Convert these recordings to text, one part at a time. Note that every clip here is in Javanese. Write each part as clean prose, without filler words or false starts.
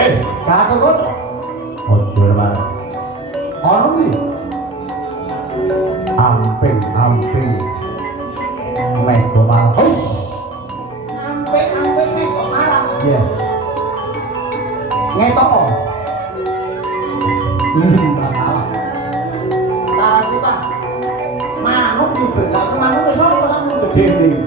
Kakak ojo bareng. Ono iki. Amping mego malam. Amping mego malam. Iya. Ngetok. Masalah. Tara kita. Manuk dibelak manuk wis apa sampe gedhe iki.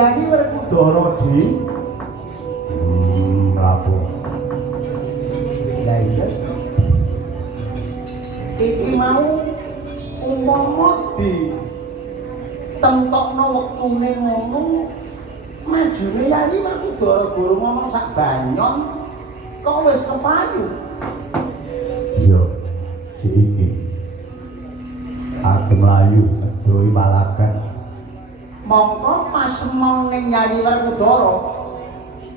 Yayi Werkudara di Prabu. Lah iya. Iki mau umpama di temtokno wektune ngono majune Yayi Werkudara guru ngomong sak banyon kok wis kepayu. Iya, si iki. Aku mlayu doi balagan. Mongko pas semong ning Yayi Werkudara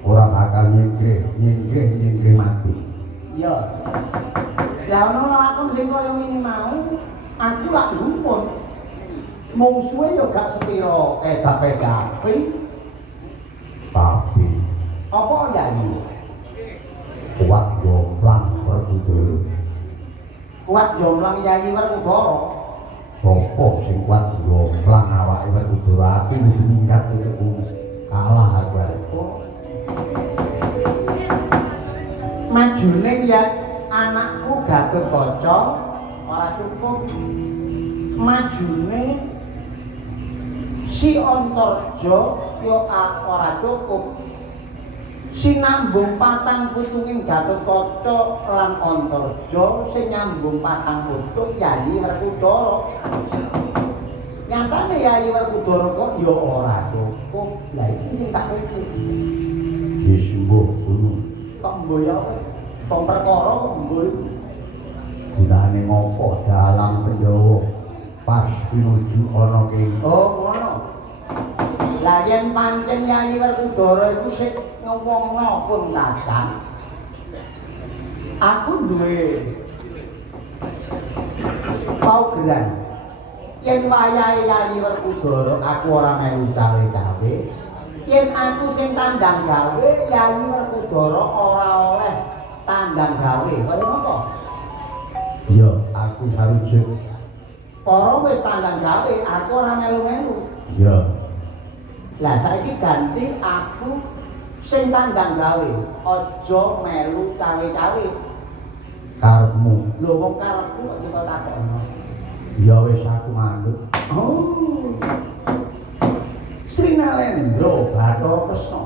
Ora bakal nyingkrih mati. iya. Lah ana lakon sing kaya ngene mau, aku lak lumpun. Mungsuhe ya gak setira edap-edapi. Tapi Apa Yayi? kuat jomplang Werkudara. Kuat jomplang Yayi Werkudara. Sopo sing kuat jomplang awake Werkudara aku kudu minggat itu kalah aku arek. Majune ya anakku Gatotkaca ora cukup. Majune si Antarja ya ora cukup. Sinambung patang putunging Gatotkaca lan Antarja sing nyambung patang putung Yayi Werkudara. Nyatane Yayi Werkudara kok ya ora cukup. Lah iki sing tak pikir. Wis mbuh ngono. Kok mboyo kowe? Wong perkara kok mboyo. Gunane ngopo dalam Pandhawa pas pinuju ana kene. Oh, ngono. Lah yen pancen Yayi Werkudara iku sing ngewongno pun Kakang. Aku duwe paugeran. Yen wayahe Yayi Werkudara aku ora melu cawe-cawe. Yen aku sing tandang gawe Yayi Werkudara ora oleh tandang gawe. Kaya napa? Iya, aku sarujuk. Para wis tandang gawe, aku ora melu-melu. Iya. Lah saiki ganti aku sing tandang gawe, aja melu cawe-cawe. Karepmu. Lho wong karepku kok cita takono. Ya wis aku mandut. Oh. Sri Nalendra Bathara Kresna.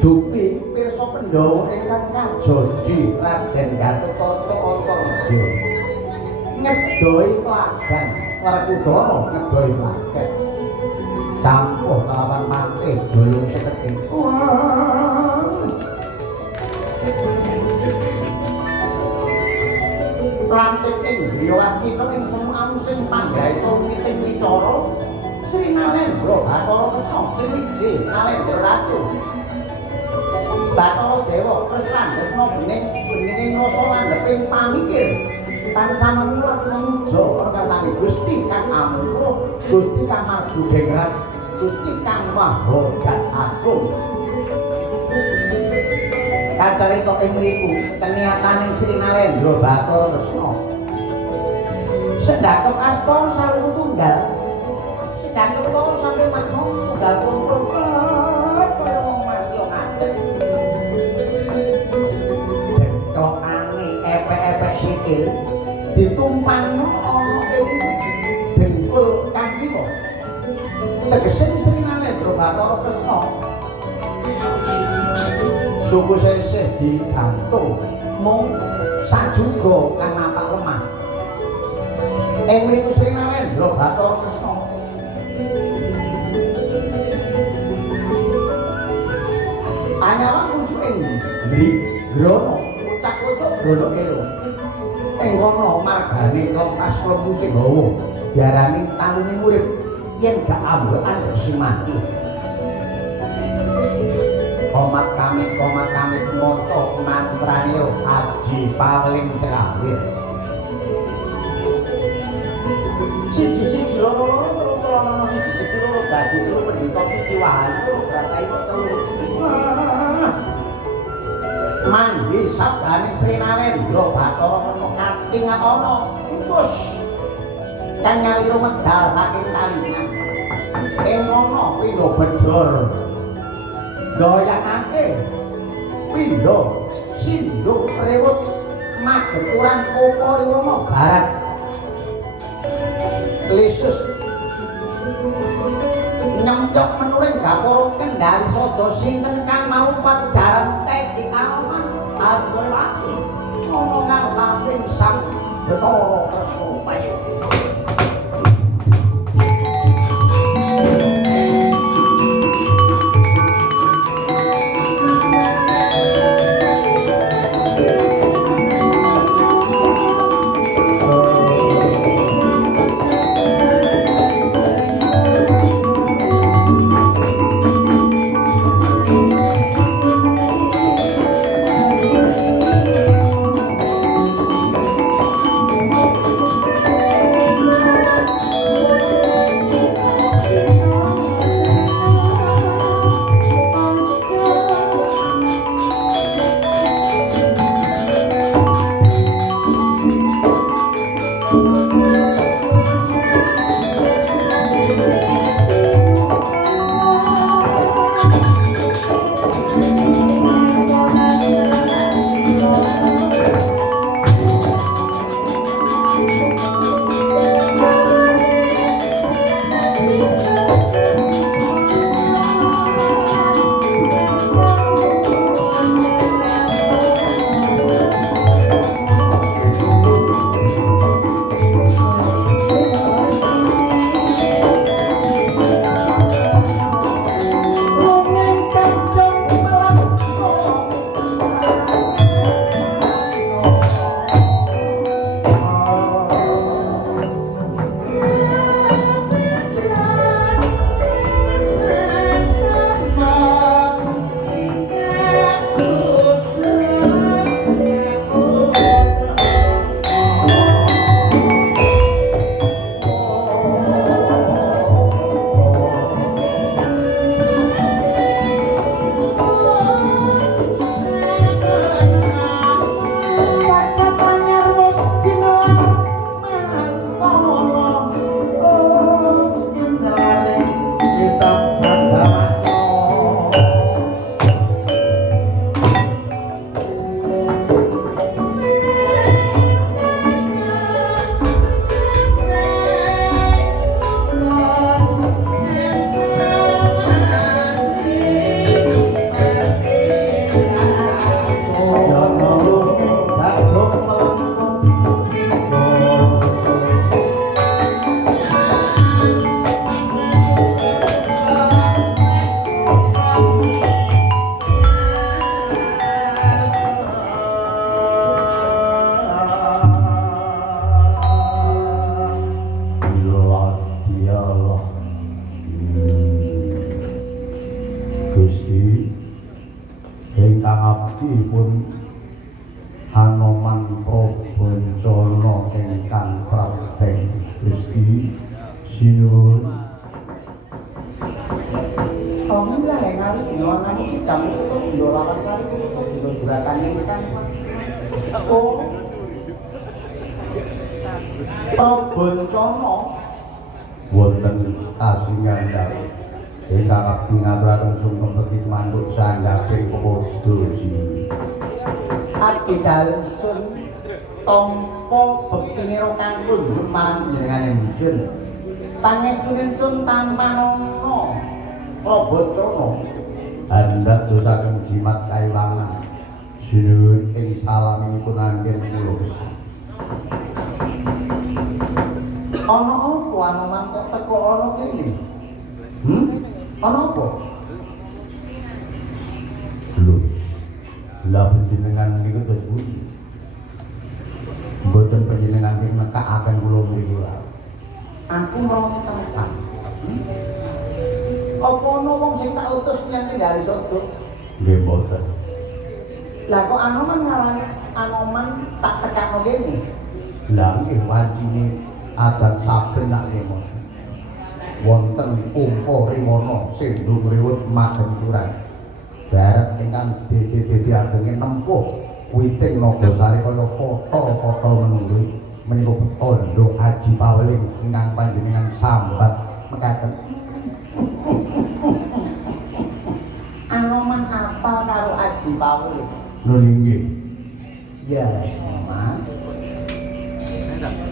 Dupi pirsa Pandhawa ingkang kajodi Raden Gatotkaca Antarja. Ngedoi plagan Werkudara ngedoi plagan. Campur kelawan mate doyong seketik. Lantik ing griya wastina ing semu amusing panggaita witing wicara Sri Nalendra Bathara Kresna Sriwiji Nalendra Ratu Bathara Dewa Kreslandhepna bening rasa landheping pamikir tansah memulat memuja perkarsane Gusti kang amungka Gusti kang marbudengrat Gusti kang mahogat agung. Kacarita ing mriku keniataning Sri Nalendra Bathara Kresna sedakep asta sareng tunggal sedakep to sampe makna tunggal kumpul kaya wong mati ngaten deklokane epek-epek sikil ditumpangno ana ing dengkul kang kiwa tegese Sri Nalendra Bathara Kresna suku sesih digantung mung sajuga kang nampak lemah. Ing mriku Sri Nalendra Bathara Kresna anyawang pucuking Grana ucak-ucuk Grana Kero. Ing kono margane Kempas Klebu sing hawa diarani tanuning urip yen gak ambekan desi mati. Komat kamit moto mantrane aji paling sekawir. Siji loro telu siji loro dadi telu pendhita siji wahan telu bratai telu. Manggi sabdaning Sri Nalendra Bathara Kresna kating ana utus kang nyalira medal saking talingan. Ing ngono pindha bedhor doyanake pindha sinduk rewut mageturan Uparima Barat Lisus nyemplok menuring gapura kendali sada sinten kang malupat jaran teki Anoman Adwewati omongan samping sang Bathara Kresna Bayu. Praboncana wonten asingandhang ingkang abdi ngaturaken sumpen petit mantuk sandhaping padha sini abdi dalem sun tampa bektinira kang kunjuk marang panjenenganing sun pangestuning sun tampanana Praboncana andhat dosaken jimat kailangan sinuwun ing salaminipun anggen kula ana apa Anoman kok teko ana kene? Ana apa? Lho. Lah panjenengan niku terus pundi? Mboten panjenengan sing nekakaken kula mriki wae. Aku merasa tangkap. Apa ana wong sing tak utus menyang Kendari Sada? Nggih mboten. Lah kok Anoman ngarani Anoman tak tekakno kene? Lah nggih wancine adat saben nak nemo wonten umpa riwana sing ndungriwut madheng kurang barat ingkang dadi agenge nempuh witing Nagasari kaya kota-kota menunggu menika tondo Aji Paweling ingkang panjenengan sambat mekaten Anoman apal karo Aji Paweling lho nggih ya Mas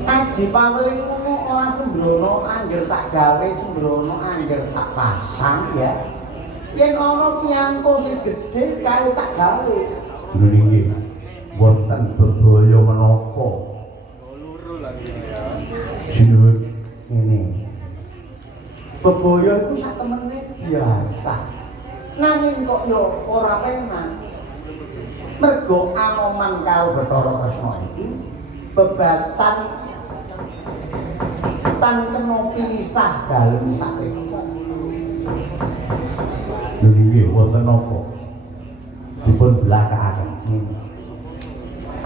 Aji Paweling ngono ora sembrono angger tak gawe sembrono angger tak pasang ya. Yen ana piangko sing gedhe kae tak gawe. Nggih. Wonten bebaya menapa? Luru lagi ya. Sinuwun Ini bebaya itu sak temene biasa. Nanging kok yo ora penak. Mergo Anoman karo Bathara Kresna iki bebasan tan kena pinisah dalem sakrika. nggih wonten napa? Dipun belakaaken.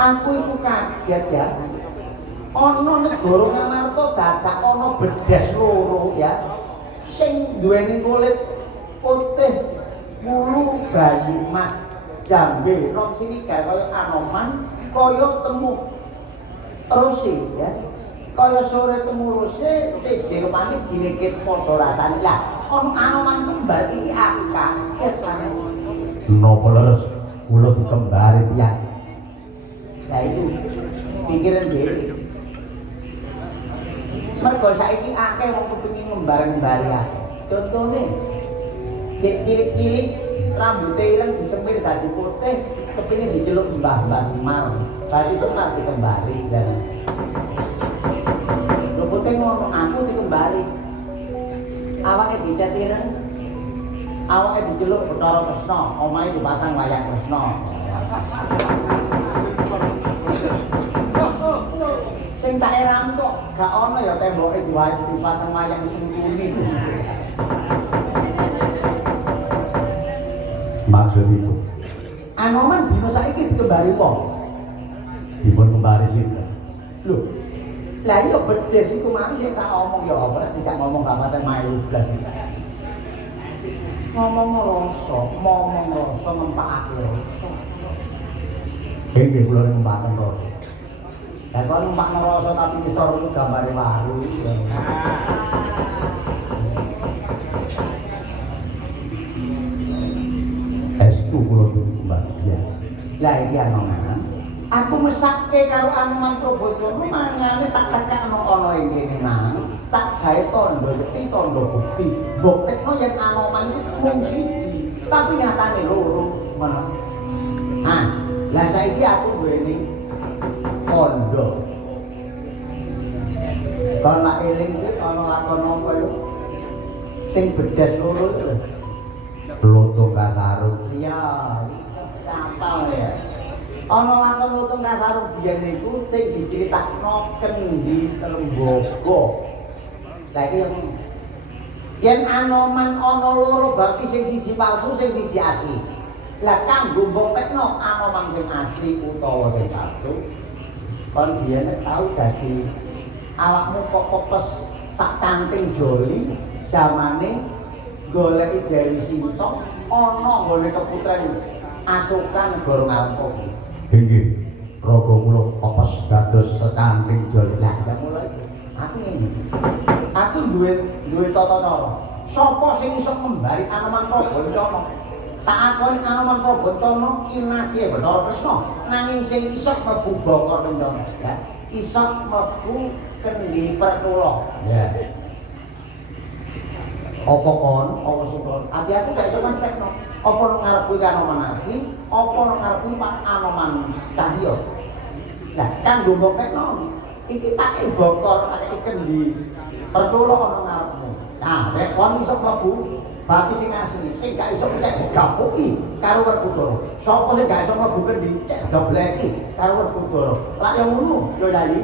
Aku iku kaget ya. Ana negara Ngamarta dadak ana bedes loro ya. Sing duweni kulit putih, wulu bayi emas, jambe nom sinigar kaya Anoman, kaya temu Rose ya. Kaya sore temu Rose, siji rupane ginekit padha rasane. Lah, ana Anoman kembar iki aku kaget Anoman. Napa leres kula dikembari tiyang. Lah itu pikiran dhewe. Mergo saiki akeh wong kepengin ngembar-ngembari akeh. Contone cek cilik-cilik rambuté ireng disemir dadi putih, kepengin diceluk Mbah Semar. Dadi Semar dikembari dan lho putih ngono aku dikembari. Awake dicat ireng, awake diceluk Bathara Kresna, omahe dipasang wayang Kresna. Sing tak eram kok gak ono ya temboke dipasang wayang sengkuni. Maksudipun Anoman dino saiki dikembari wong. dipun kembari sinten? Lho. Lah iya bedes iku mang sing tak omong ya apa tidak ngomong gak paten melu blas. Ngomong rasa ngempakake rasa. Nggih kula ngempaken rasa. Lah kok numpak ngrasa tapi ngisor iku gambare waru. Estu kula kembali ya. Lah iki Anoman. Aku mesake karo Anoman Prabodana mangane tak tekekno ana ing kene nang. Tak gawe tandha geti tandha bukti. Buktekno yen Anoman iku mung siji, tapi nyatane loro. Ngono. Ah, lah saiki aku duweni kondo. Kon lak eling iki ana lakon apa yo? Sing bedes loro iki lho. Loto kasarung. Iya, kapal ya. Ana lakon Lutung Kasarung biyen niku sing diceritakno Kendi Trembogo. Lah iki yen Anoman ana loro berarti sing siji palsu, sing siji asli. Lah kanggo mbuktekno Anoman sing asli utawa sing palsu, kon biyen tau dadi awakmu kok pepes sak kanting joli jamane goleki Dewi Sinta ana nggone keputren asukan negara Ngarpa. Nggih. Raga kula pepes dados sekanting joli. Lah mulai aku ngene. Aku duwe tata cara. Sapa sing iso ngembari Anoman Prabancana? Tak akoni Anoman Prabancana kinasih Bathara Kresna, nanging sing iso mlebu Baka Kencana, ya. Iso mlebu Kendi Pertula. Ya. Apa kon, apa sing kon? Ati aku gak iso mestekno. Apa nang ngarep kuwi Anoman asli, apa nang ngarep kuwi Anoman Cahya. Lah kanggo mbokekno iki tak bokor tak Kendi Pertula ana ngarepmu. Nah, nek kon iso mlebu berarti sing asli, sing gak iso cek digapuki karo Werkudara. Sapa sing gak iso mlebu Kendi cek digableki karo Werkudara. Lah yo ngono, yo Yayi.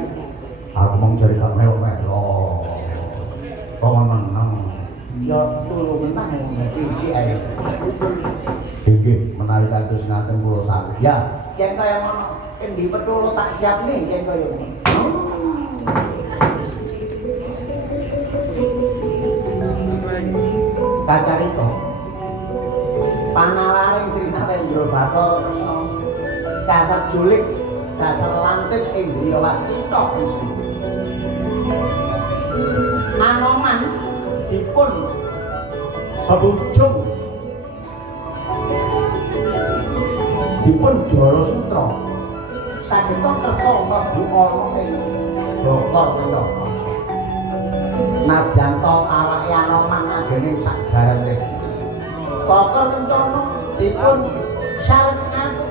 Aku mong jare gak melo-melo. Kok menang. Ya turu menang iki ae. Nggih, menawi kados ngaten kula sami. Ya, yen kaya ngono Kendi Pertula tak siap nih yen kaya ngono. Kacarita panalaring Sri Narendra Bathara Kresna dasar julik dasar lantip ing griya waskita ing Sri. Anoman dipun bebujung dipun Jala Sutra sageta kersa mlebu ana ing Baka Kencana. Nadyan to awake Anoman agene sak jaran mriki. Kokor kencana dipun sarengake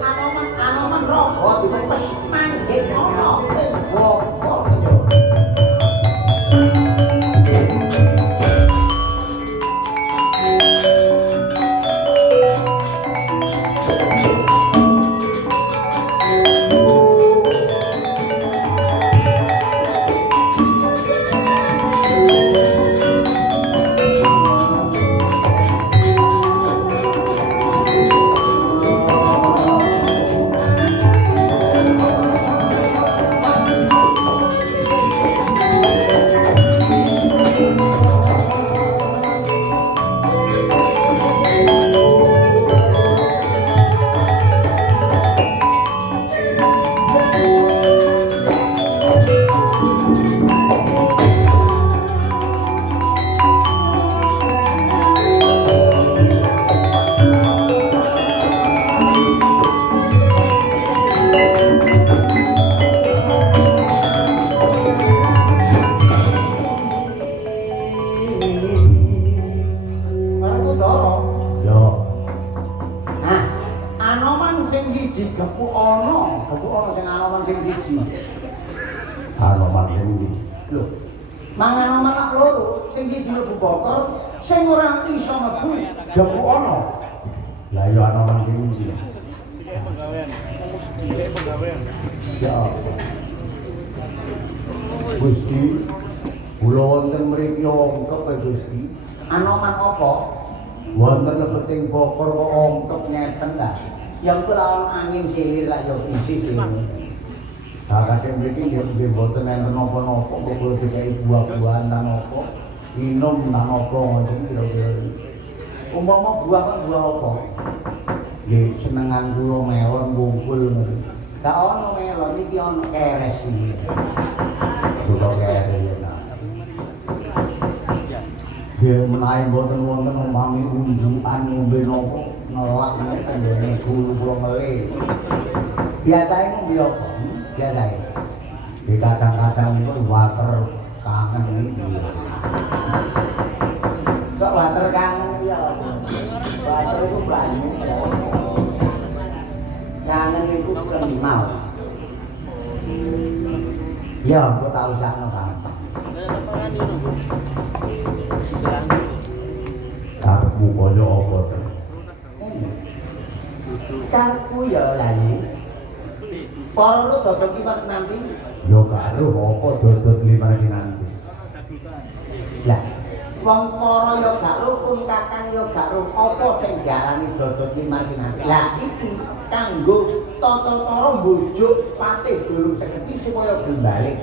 Anoman raga dipun pes manggih ana ing Bokor Penyo. Anoman sing ndi? Lho, mangan Anoman nak loro, sing siji mlebu Bokor, sing ora iso mlebu Gepu ana. Lah ya Anoman sing ndi? Penggawean. Ya. Gusti, kula wonten mriki ongkep Gusti. Anoman apa? Wonten lebeting Bokor kok ongkep ngeten ta. Yang kelawan angin silir lah ya isi sih. Nah, kadang mriki nggih mboten enten napa-napa kok kula dikai buah-buahan tan apa, minum tan apa ngoten kira-kira. Umpama buah kan buah apa? Nggih senengan kula melon ngumpul ngoten. Gak ono melon iki ono keres iki. Kula kere ya. Nggih menawi mboten wonten umpami unjukan ngombe napa ngelak ngeten dene gulu kula mele. Biasane ngombe apa? Biasane. Di kadang-kadang itu water kangen iki. Kok water kangen ya? Water itu banyu. Kangen itu kenal. Ya, aku tahu sakno kan. Karepmu kaya apa to? Karepku ya lali. Para lu dodok liwat nanti. Ya karo apa dodot limar iki nanti. Lah, wong para ya gak ro pun kakang ya gak ro apa sing diarani dodot limar iki nanti. Lah iki kanggo tata-cara mbujuk patih durung seketi supaya balik.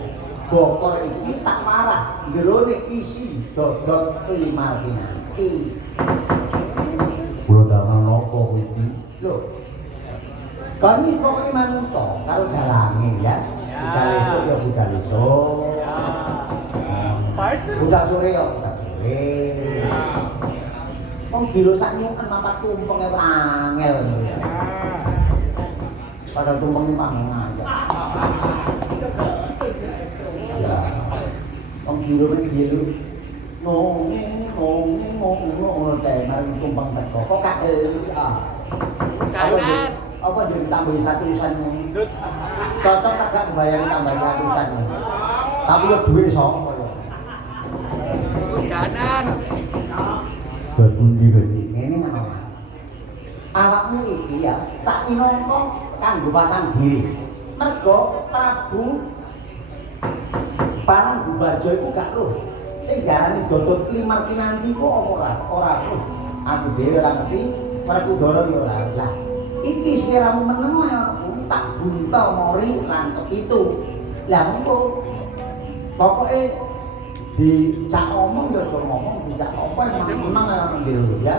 Bokor iki tak marah jerone isi dodot limar iki nanti. Kula damel napa Gusti? Lho. Kan iki pokoke manut karo dalange ya. Budal esuk ya budal esuk. Budal sore ya budal sore. Wong gila sak nyuken mapat tumpeng e angel ngono ya. Padahal tumpeng iki pangan. Ya. Wong gila iki gila. Nong ngono kae marang tumpeng teko. Kok kadel ah. Dalan. Apa jadi tambahin satusan cocok tak gak bayar tambahin satusan tapi ya duit sapa ya Udanan. Terus pundi Gusti? ngene ana awakmu iki ya tak minangka kanggo pasang diri mergo Prabu Panang Gubajo iku gak roh sing diarani dodot limar kinanti ku ora roh aku dhewe ora ngerti Werkudara ya ora lah iki sekiramu meneng tak buntal mori rangkep itu lah mengko pokoke dicak omong ya aja ngomong dicak apa emang meneng ya nang dhewe ya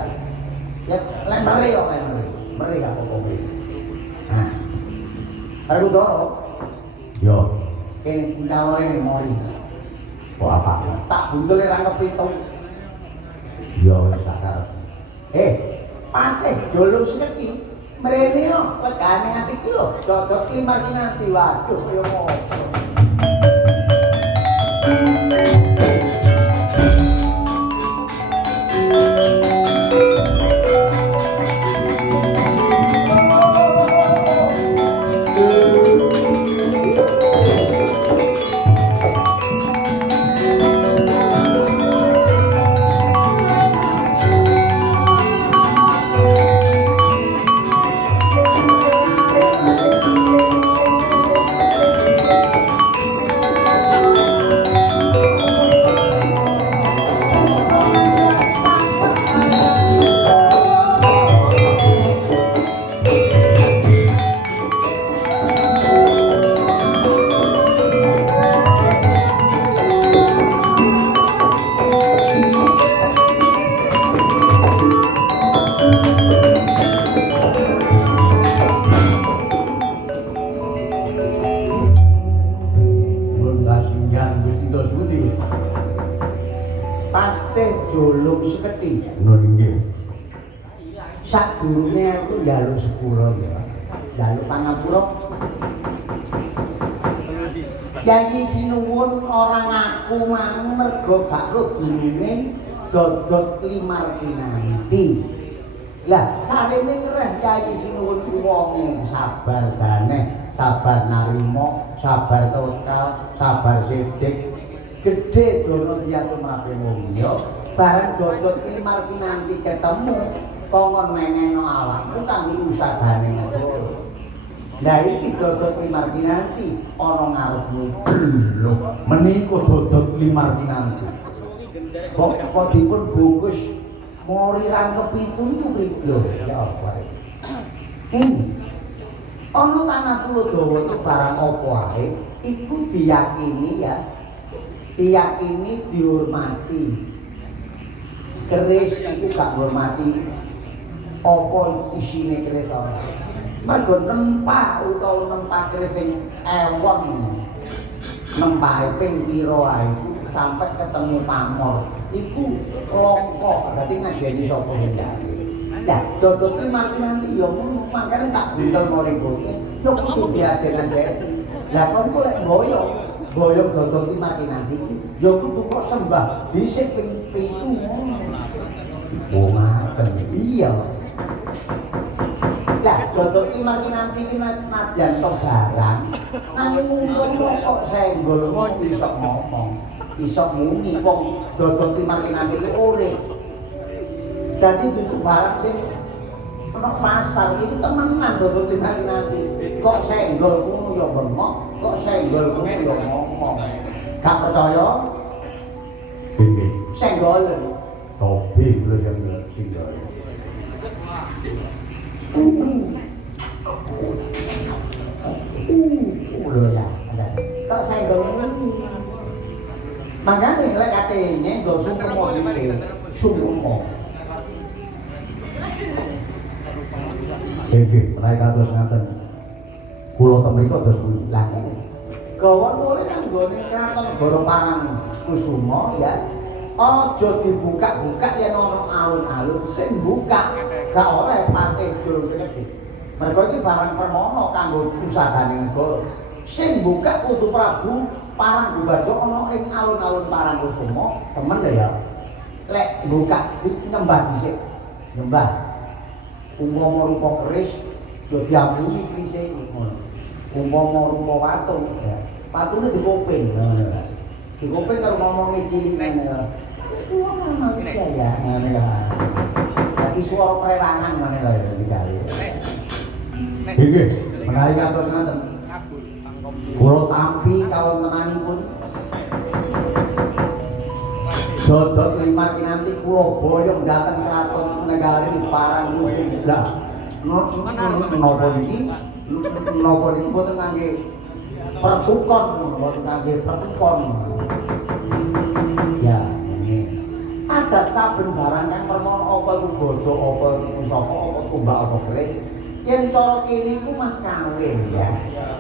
ya lek mere kok mere gak apa-apa mere nah Werkudara Yo, kene buntalore ne mori kok apa? tak buntule rangkep itu Yo wis sakar. patih dolong seketi mrene yo tegane nganti iki lho dodok limar ki nganti waduh kaya ngopo dos pundi? Patih Jolong Seketi. Nun inggih. Sadurunge aku njaluk sepura ya. Njaluk pangapura. Yayi sinuwun ora ngaku mang mergo gak ro durunge dodot Limar Kinanti. Lah sarene ngreh Yayi sinuwun wonge sabar daneh, sabar narima, sabar tawakal, sabar sidik. Gedhe dono tiyatu mrape wong liya, bareng dodot Limar Kinanti ketemu, kongon meneno awakmu kanggo usahane negara. Lah iki dodot Limar Kinanti ana ngarepmu lho Menika dodot Limar Kinanti. kok dipun bungkus mori rangkep itu niku pripun lho ya apa ini ana tanah Pulo Dawa itu barang apa ae iku diyakini ya diyakini dihormati keris iku gak hormati apa isine keris ora mergo nempak utawa nempak keris sing ewon nempake ping pira ae sampai ketemu pamor iku longko dadi ngajeni sapa sing gawe lah dodot Limar Kinanti ya ngono makane tak buntel moribote ya kudu diajen-ajeni lah kon kok lek boyong dodot Limar Kinanti iki ya kudu kok sembah dhisik ping 7 ngono Oh ngaten. iya lah dodot Limar Kinanti iki nadyan to barang nanging mumpung kok senggol iso ngomong iso muni wong dodot Limar Kinanti iki urip dadi dudu barang sing ana pasar iki temenan dodot Limar Kinanti kok senggol ngono ya bengok kok senggol ngono ya ngomong gak percaya Inggih. senggol Topi kula singgah. lho ya kok senggol ngono makane lek kate nyenggol sumpemo dhisik sumpemo Inggih, menawi kados ngaten. Kula temriko dos pundi? lah kene gawon mulih nang gone kraton Negara Parang Kusuma ya aja dibuka-buka yen ana alun-alun sing buka gak oleh Patih Jolong Seketi mergo iki barang permono kanggo usahane negara sing buka kudu Prabu Parang Gumbaja ana ing alun-alun Parang Kusuma temen ya lek buka nyembah dhisik nyembah umpama rupa keris yo diambungi kerise ngono umpama rupa watu ya watune dikoping ngono ya dikoping karo ngomongi cilik ngene ya iku ana ya ngene ya dadi swara prewangan ngene lho ya digawe Inggih, menawi kados ngaten. Kula tampi kawontenanipun dodot Limar Kinanti kula boyong dhateng kraton negari Parang Kusuma. Napa niki boten kangge pertukon, boten kangge pertukon. Ya, ini adat saben barang kan permono apa iku bodho, apa pusaka, apa tumbak, apa keris. Yen cara kene iku mas kawin ya,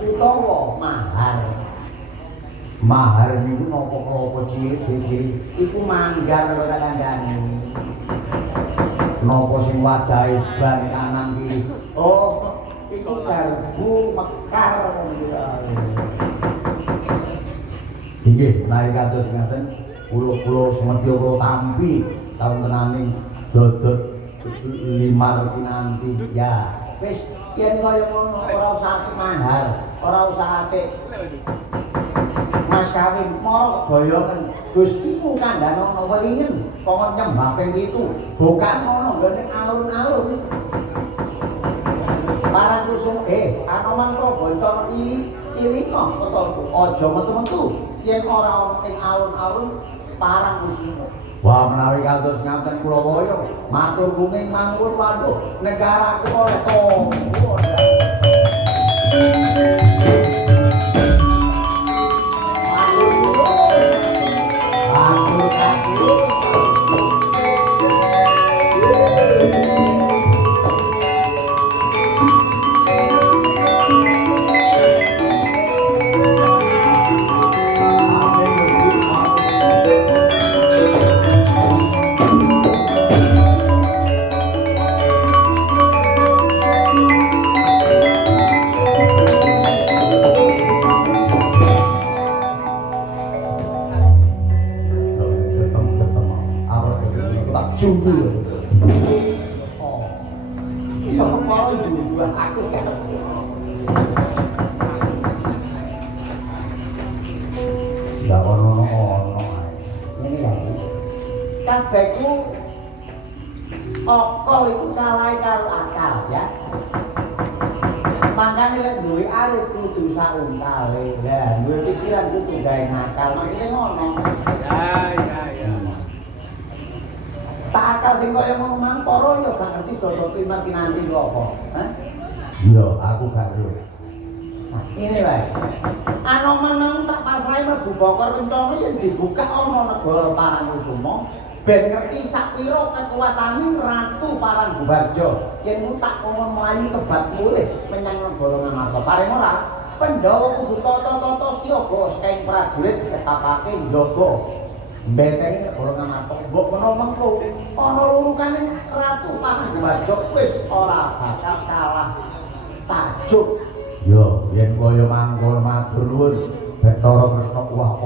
utawa mahar. Mahar niku napa klapa cilik-cilik iku manggar karo kandhane. Napa sing wadahe ban kanan kiri. Oh, iku garbu mekar niku. Inggih, menawi kados ngaten, kula semedya kula tampi kawontenaning dodot Limar Kinanti. Ya, wis yen kaya ngono ora usah mahar, ora usah atik mas kawin moro boyoken Gustimu kandhane ana welingen kok nyembah ping 7 bukan ngono nggone alun-alun Parang Kusuma ana mangko boncor ilinga utawa aja metu-metu yen ora ana ing alun-alun Parang Kusuma. Wah menawi kados ngaten kula waya matur kuning mangkul waduh negaraku oleh tombo. Jumbu. Oh. Para jumbu aku kerep. Ya ono ae. Ngene ya. Kabehku okol iku kalah karo akal ya. Mangkane lek duwe arit kudu sauntale. Lah, duwe pikiran kudu gawe ngakal. Makine ngono. Ya. Tak akal sing kaya ngono mang para ya gak ngerti dodol primer kinanti ku apa. Hah? Iya, aku gak ero. Nah, ini wae. Anoman tak pasrahe mlebu bokor kencana yen dibuka ana negara Parangkusuma ben ngerti sakpira kekuatane Ratu Paranggubarjo. Yen mu tak ngomong mlayu kebat mulih menyang negara Ngamarta. Paring ora? Pandhawa kudu tata-tata siaga saking prajurit ketapake njaga mbenteni negara Ngamarta. Mbok menawa mengko ana lurukane Ratu Paranggubarjo wis ora bakal kalah tajuk. Yo, yen kaya mangkon matur nuwun Bathara Kresna wah